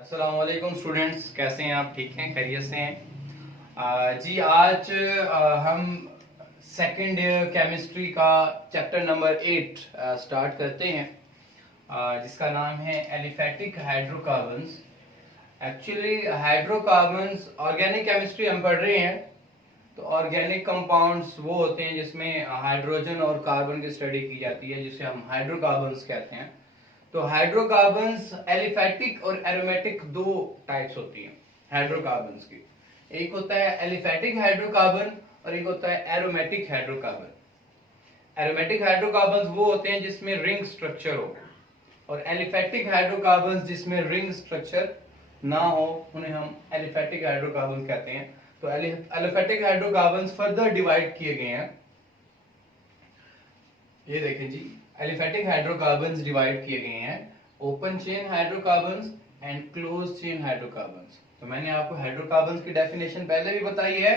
अस्सलाम वालेकुम स्टूडेंट्स, कैसे हैं आप? ठीक हैं, खैरियत से हैं? जी आज हम सेकेंड ईयर केमिस्ट्री का चैप्टर नंबर 8 स्टार्ट करते हैं, जिसका नाम है aliphatic hydrocarbons. Actually hydrocarbons organic chemistry हम पढ़ रहे हैं, तो ऑर्गेनिक कंपाउंड्स वो होते हैं जिसमें हाइड्रोजन और कार्बन की स्टडी की जाती है, जिसे हम हाइड्रोकार्बन्स कहते हैं। तो हाइड्रोकार्बन्स एलिफेटिक और एरोमेटिक दो टाइप्स होती हैं हाइड्रोकार्बन्स की। एक होता है एलिफेटिक हाइड्रोकार्बन और एक होता है एरोमेटिक हाइड्रोकार्बन। एरोमेटिक हाइड्रोकार्बन्स वो होते हैं जिसमें रिंग स्ट्रक्चर हो, और एलिफेटिक हाइड्रोकार्बन्स जिसमें रिंग स्ट्रक्चर ना हो उन्हें हम एलिफेटिक हाइड्रोकार्बन कहते हैं। तो एलिफेटिक हाइड्रोकार्बन्स फर्दर डिवाइड किए गए हैं। ये देखें जी, एलिफेटिक हाइड्रोकार्बन्स डिवाइड किए गए हैं open chain hydrocarbons and close chain hydrocarbons. तो मैंने आपको हाइड्रोकार्बन्स की डेफिनेशन पहले भी बताई है,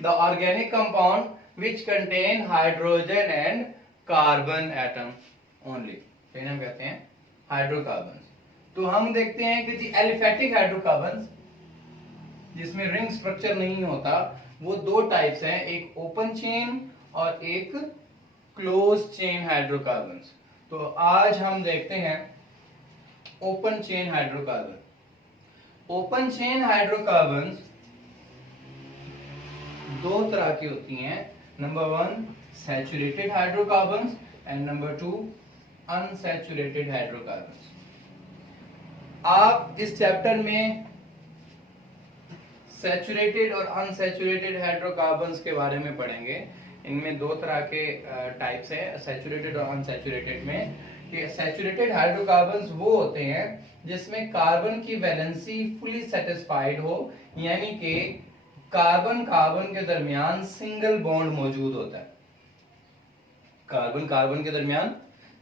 the organic compound which contain hydrogen and carbon atom only, तो इन्हें हम कहते हैं हाइड्रोकार्बन्स। तो हम देखते हैं कि जी एलिफेटिक हाइड्रोकार्बन्स जिसमें रिंग स्ट्रक्चर नहीं होता, वो दो टाइप्स हैं, एक ओपन चेन और एक क्लोज चेन हाइड्रोकार्बन्स। तो आज हम देखते हैं open chain hydrocarbon. Open chain hydrocarbons दो तरह की होती हैं, number 1 saturated hydrocarbons and number 2 unsaturated hydrocarbons. आप इस चैप्टर में सैचुरेटेड और अनसैचुरेटेड हाइड्रोकार्बन्स के बारे में पढ़ेंगे। इनमें दो तरह के टाइप्स हैं सैचुरेटेड और अनसैचुरेटेड में। कि सैचुरेटेड हाइड्रोकार्बन्स वो होते हैं जिसमें कार्बन की वैलेंसी फुली सेटिस्फाइड हो, यानी कि कार्बन कार्बन के दरमियान सिंगल बॉन्ड मौजूद होता है। कार्बन कार्बन के दरमियान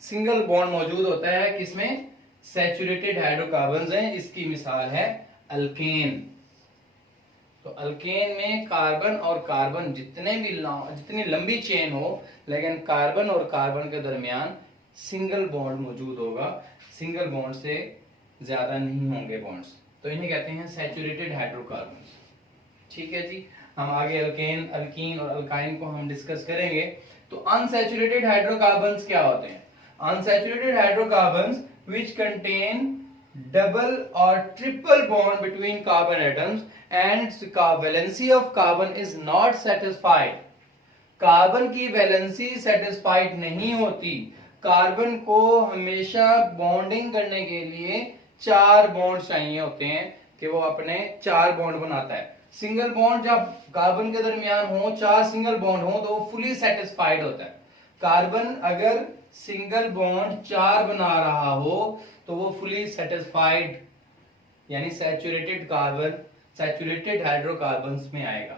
सिंगल बॉन्ड मौजूद होता है, किसमें? सैचुरेटेड हाइड्रोकार्बन्स हैं। इसकी मिसाल है अल्केन। तो अल्केन में कार्बन और कार्बन जितनी लंबी चेन हो, लेकिन कार्बन और कार्बन के दरमियान सिंगल बॉन्ड मौजूद होगा, सिंगल बॉन्ड से ज्यादा नहीं होंगे बॉन्ड्स, तो इन्हें कहते हैं सैचुरेटेड हाइड्रोकार्बन्स। ठीक है जी, हम आगे अल्केन, अल्कीन और अल्काइन को हम डिस्कस करेंगे। तो अनसैचुरेटेड हाइड्रोकार्बन्स क्या होते हैं? Unsaturated hydrocarbons which contain double or triple bond between carbon atoms and valency of carbon is not satisfied। Carbon की वैलेंसी सेटिस्फाइड नहीं होती। कार्बन को हमेशा बॉन्डिंग करने के लिए 4 बॉन्ड चाहिए होते हैं कि वो अपने 4 बॉन्ड बनाता है। सिंगल बॉन्ड जब कार्बन के दरमियान हो, 4 सिंगल बॉन्ड हो, तो वो फुली सेटिस्फाइड होता है। कार्बन अगर सिंगल बॉन्ड 4 बना रहा हो तो वो फुली सेटिस्फाइड यानी सैचुरेटेड कार्बन, सैचुरेटेड हाइड्रोकार्बन्स में आएगा।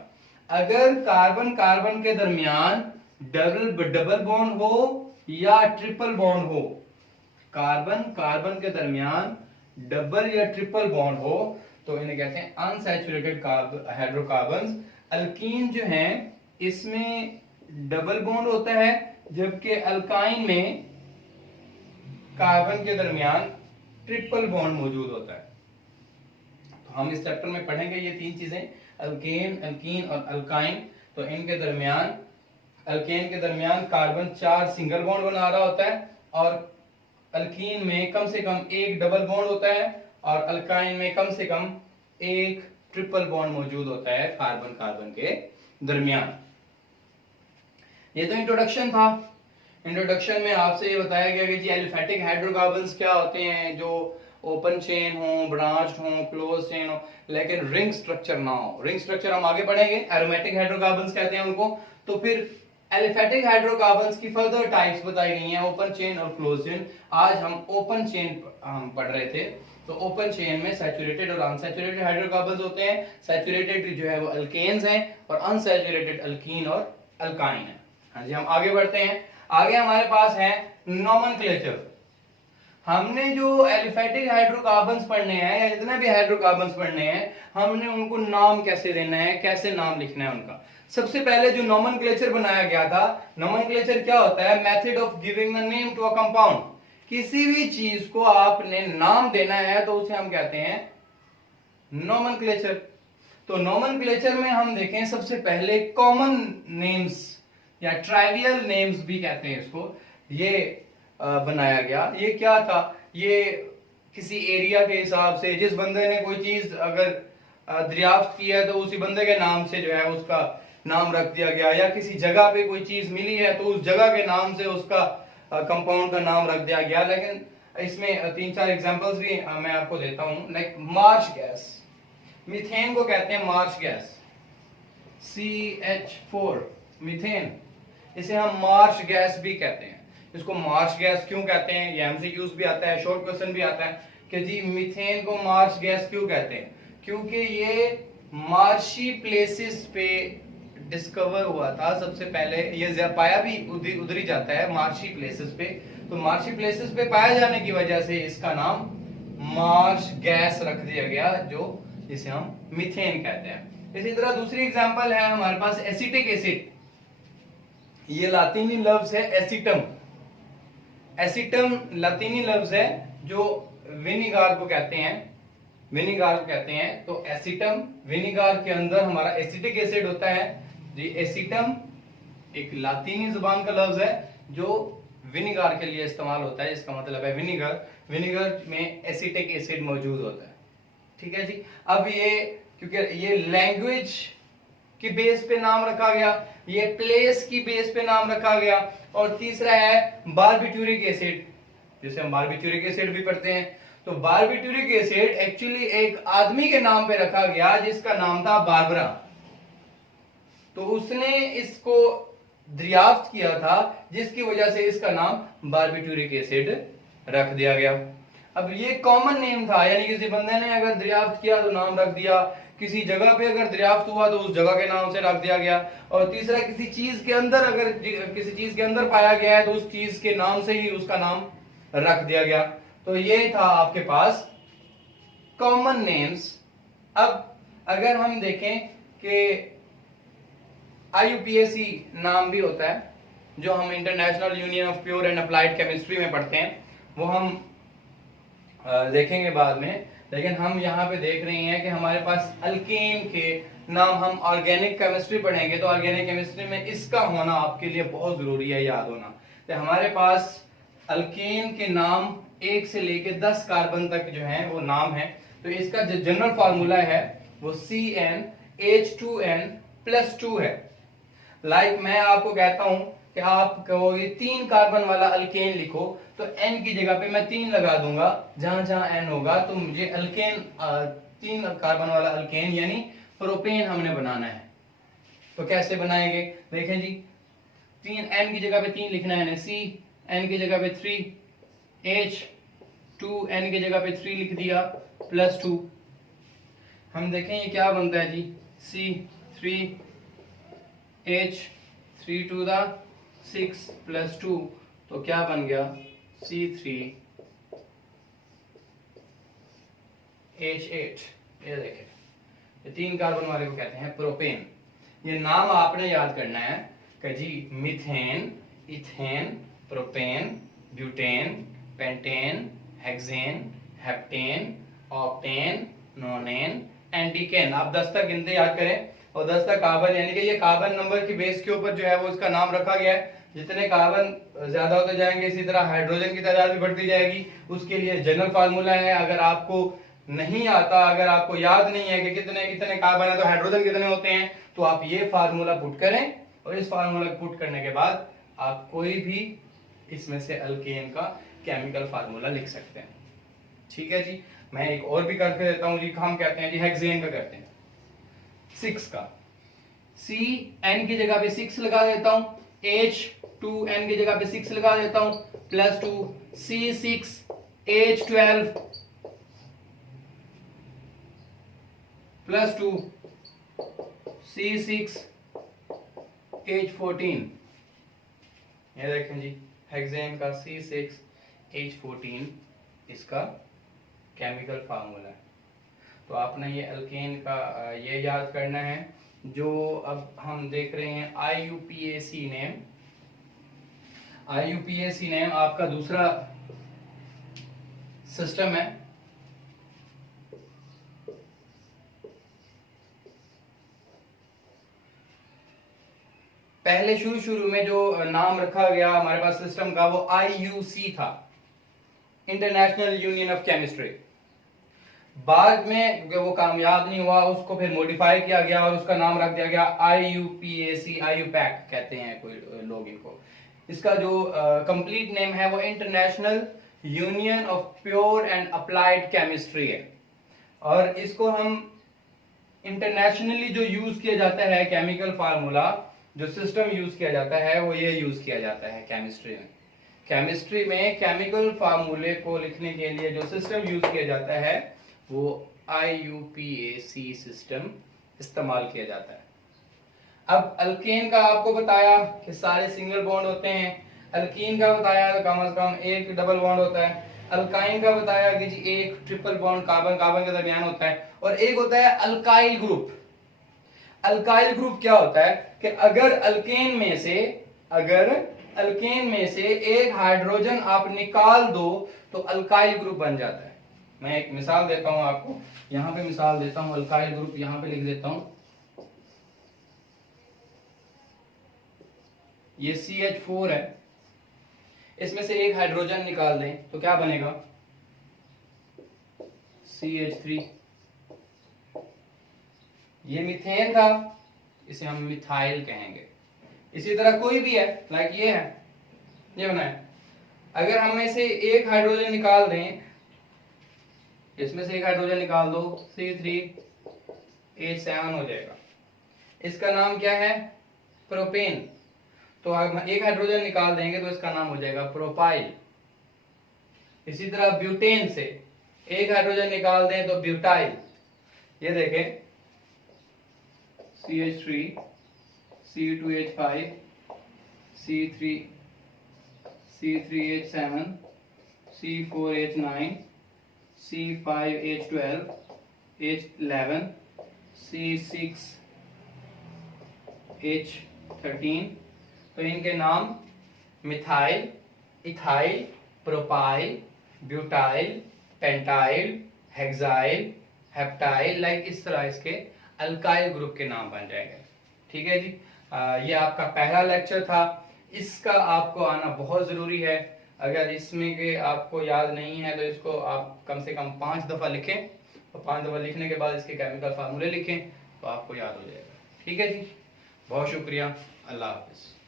अगर कार्बन कार्बन के दरमियान डबल बॉन्ड हो या ट्रिपल बॉन्ड हो, कार्बन कार्बन के दरमियान डबल या ट्रिपल बॉन्ड हो, तो इन्हें कहते हैं अनसैचुरेटेड हाइड्रोकार्बन्स। अल्कीन जो हैं इसमें डबल बॉन्ड होता है, जबकि अल्काइन में कार्बन के दरमियान ट्रिपल बॉन्ड मौजूद होता है। तो हम इस चैप्टर में पढ़ेंगे ये 3 चीजें, अल्केन, अल्कीन और अल्काइन। तो इनके दरमियान, अल्केन के दरमियान कार्बन 4 सिंगल बॉन्ड बना रहा होता है, और अल्कीन में कम से कम 1 डबल बॉन्ड होता है, और अल्काइन में कम से कम 1 ट्रिपल बॉन्ड मौजूद होता है कार्बन कार्बन के दरमियान। ये तो इंट्रोडक्शन था। इंट्रोडक्शन में आपसे ये बताया गया कि जी एलिफेटिक हाइड्रोकार्बन्स क्या होते हैं, जो ओपन चेन हो, ब्रांच्ड हो, क्लोज चेन हो, लेकिन रिंग स्ट्रक्चर ना हो। रिंग स्ट्रक्चर हम आगे पढ़ेंगे, एरोमेटिक हाइड्रोकार्बन्स कहते हैं उनको। तो फिर एलिफेटिक हाइड्रोकार्बन्स की फर्दर टाइप्स बताई गई हैं, ओपन चेन और क्लोज चेन। आज हम ओपन चेन हम पढ़ रहे थे। तो ओपन चेन में सैचुरेटेड और अनसैचुरेटेड हाइड्रोकार्बन्स होते हैं। सैचुरेटेड जो है वो अल्केन्स हैं, और अनसैचुरेटेड अल्कीन और अल्काइन है। हाँ जी, हम आगे बढ़ते हैं। आगे हमारे पास है नोमेनक्लेचर। हमने जो एलिफेटिक हाइड्रोकार्बन्स पढ़ने हैं या जितने भी हाइड्रोकार्बन्स पढ़ने हैं, हमने उनको नाम कैसे देना है, कैसे नाम लिखना है उनका। सबसे पहले जो नोमेनक्लेचर बनाया गया था, नोमेनक्लेचर क्या होता है? Method of giving the name to a compound. किसी भी चीज को आपने नाम देना है तो उसे हम कहते हैं नोमेनक्लेचर। तो नोमेनक्लेचर में हम देखें सबसे पहले कॉमन नेम्स या ट्राइवियल नेम्स भी कहते हैं इसको, ये बनाया गया। ये क्या था, ये किसी एरिया के हिसाब से जिस बंदे ने कोई चीज अगर दरियाफ्त की है तो उसी बंदे के नाम से जो है उसका नाम रख दिया गया, या किसी जगह पे कोई चीज मिली है तो उस जगह के नाम से उसका कंपाउंड का नाम रख दिया गया। लेकिन इसमें 3-4 एग्जांपल्स भी मैं आपको देता हूं। लाइक मार्श गैस, मीथेन को कहते हैं मार्श गैस, CH4 मीथेन, इसे हम मार्श गैस भी कहते हैं। इसको मार्श गैस क्यों कहते हैं, ये एमसीक्यूज भी आता है, शॉर्ट क्वेश्चन भी आता है कि जी मीथेन को मार्श गैस क्यों कहते हैं, क्योंकि ये मार्शी प्लेसेस पे डिस्कवर हुआ था सबसे पहले। ये पाया भी उधर ही जाता है, मार्शी प्लेसेस पे। तो मार्शी प्लेसेस पे पाया जाने की वजह से इसका नाम मार्श गैस रख दिया गया, जो जिसे हम मीथेन कहते हैं। इसी तरह दूसरी एग्जांपल है हमारे पास एसिटिक एसिड। ये लातीनी लफ्ज है एसिटम। एसिटम लातीनी लफ्ज है जो विनीगार को कहते हैं, विनीगार को कहते हैं। तो एसिटम, विनीगार के अंदर हमारा एसिटिक एसिड होता है जी। एसिटम एक लातीनी जुबान का लफ्ज है जो विनीगार के लिए इस्तेमाल होता है, इसका मतलब है विनीगर। विनीगर में एसिटिक एसिड मौजूद होता है, ठीक है जी। अब ये क्योंकि ये लैंग्वेज की बेस पे नाम रखा गया, ये प्लेस की बेस पे नाम रखा गया। और तीसरा है बारबिट्यूरिक एसिड, जिसे हम बारबिट्यूरिक एसिड भी पढ़ते हैं। तो बारबिट्यूरिक एसिड एक्चुअली एक आदमी के नाम पे रखा गया जिसका नाम था बारबरा। तो उसने इसको दरियाफ्त किया था जिसकी वजह से इसका नाम बारबिट्यूरिक एसिड रख दिया गया। अब ये कॉमन नेम था, यानी किसी बंदे ने अगर दरियाफ्त किया तो नाम रख दिया, किसी जगह पे अगर दरियाफ्त हुआ तो उस जगह के नाम से रख दिया गया। और तीसरा, किसी चीज के अंदर अगर किसी चीज के अंदर पाया गया है तो उस चीज के नाम से ही उसका नाम रख दिया गया। तो ये था आपके पास कॉमन नेम्स। अब अगर हम देखें कि IUPAC नाम भी होता है, जो हम international union of pure and applied chemistry में पढ़ते हैं, वो हम देखेंगे बाद में। लेकिन हम यहाँ पे देख रहे हैं कि हमारे पास अल्केन के नाम, हम ऑर्गेनिक केमिस्ट्री पढ़ेंगे तो ऑर्गेनिक केमिस्ट्री में इसका होना आपके लिए बहुत जरूरी है, याद होना। तो हमारे पास अल्केन के नाम 1 से लेके 10 कार्बन तक जो है वो नाम है। तो इसका जो जनरल फार्मूला है वो CnH2n+2 है। लाइक मैं आपको कहता हूं कि आप कहोगे 3 कार्बन वाला अल्केन लिखो, तो n की जगह पे मैं 3 लगा दूंगा, जहां जहां n होगा। तो मुझे अल्केन 3 कार्बन वाला अल्केन यानी प्रोपेन हमने बनाना है। तो कैसे बनाएंगे, देखें जी। 3 n की जगह पे 3 लिखना है, C n की जगह पे 3, H 2 n की जगह पे 3 लिख दिया, +2। हम देखें ये क्या बनता है जी, C3 H 3 to the 6 +2, तो क्या बन गया C3 H8। ये देखें, ये 3 कार्बन वाले को कहते हैं प्रोपेन। ये नाम आपने याद करना है कि जी methane, ethane, propane, butane, pentane, hexane, heptane, octane, nonane, एंटीकेन। आप 10 तक गिनते याद करें। और 10 तक कार्बन, यानी कि ये कार्बन नंबर की बेस के ऊपर जो है वो इसका नाम रखा गया है। जितने कार्बन ज्यादा होते जाएंगे इसी तरह हाइड्रोजन की तादाद भी बढ़ती जाएगी। उसके लिए जनरल फार्मूला है, अगर आपको नहीं आता, अगर आपको याद नहीं है कि कितने इतने कार्बन है तो हाइड्रोजन कितने होते हैं, तो आप ये फार्मूला पुट करें। और इस फार्मूला पुट करने के बाद आप कोई भी इसमें से अल्केन का केमिकल फार्मूला लिख सकते हैं, ठीक है जी। मैं एक और भी करके देता हूं जी। हम कहते हैं जी हेक्सेन का करते हैं, 6 का। C n की जगह पे 6 लगा देता हूं, H 2 n की जगह पे 6 लगा देता हूं, +2 C6 H12 +2 C6 H14। ये देखें जी, हेक्सेन का C6 H14 इसका केमिकल फार्मूला है। तो आपने ये अल्केन का ये याद करना है। जो अब हम देख रहे हैं IUPAC नेम, IUPAC नेम आपका दूसरा सिस्टम है। पहले शुरू में जो नाम रखा गया हमारे पास सिस्टम का वो IUC था, इंटरनेशनल यूनियन ऑफ केमिस्ट्री। बाद में क्योंकि वो कामयाब नहीं हुआ, उसको फिर मॉडिफाई किया गया और उसका नाम रख दिया गया IUPAC, IUPAC कहते हैं कोई लोग इनको। इसका जो कंप्लीट नेम है वो international union of pure and applied chemistry है। और इसको हम इंटरनेशनली जो यूज किया जाता है केमिकल फार्मूला, जो सिस्टम यूज किया जाता है वो ये यूज किया जाता है केमिस्ट्री में। केमिस्ट्री में केमिकल फार्मूले को लिखने के लिए जो सिस्टम यूज किया जाता है वो IUPAC सिस्टम इस्तेमाल किया जाता है। अब अल्केन का आपको बताया कि सारे सिंगल बॉन्ड होते हैं, अल्कीन का बताया तो कम से कम एक डबल बॉन्ड होता है, अल्काइन का बताया कि जी एक ट्रिपल बॉन्ड कार्बन कार्बन के दरमियान होता है, और एक होता है अल्काइल ग्रुप। अल्काइल ग्रुप क्या होता है कि अगर अल्केन में से एक हाइड्रोजन आप निकाल दो तो अल्काइल ग्रुप बन जाता है। मैं एक मिसाल देता हूं आपको, यहां पे मिसाल देता हूं, अल्काइल ग्रुप यहां पे लिख देता हूं। ये CH4 है, इसमें से एक हाइड्रोजन निकाल दें तो क्या बनेगा, CH3। ये मीथेन था, इसे हम मिथाइल कहेंगे। इसी तरह कोई भी है, लाइक ये है, ये बना है। अगर हम में से एक हाइड्रोजन निकाल दें, इसमें से एक हाइड्रोजन निकाल दो, C3H7 हो जाएगा। इसका नाम क्या है, प्रोपेन। तो हम एक हाइड्रोजन निकाल देंगे तो इसका नाम हो जाएगा प्रोपाइल। इसी तरह ब्यूटेन से एक हाइड्रोजन निकाल दें तो ब्यूटाइल। ये देखें, CH3, C2H5, C3H7, C4H9, C5H12, H11, C6H13। तो इनके नाम methyl, ethyl, propyl, butyl, pentyl, hexyl, heptyl, like इस तरह इसके अल्काइल ग्रुप के नाम बन जाएंगे। ठीक है जी, ये आपका पहला लेक्चर था। इसका आपको आना बहुत जरूरी है। अगर इसमें के आपको याद नहीं है तो इसको आप कम से कम 5 दफा लिखें, और 5 दफा लिखने के बाद इसके केमिकल फार्मूले लिखें तो आपको याद हो जाएगा। ठीक है जी, बहुत शुक्रिया, अल्लाह हाफिज।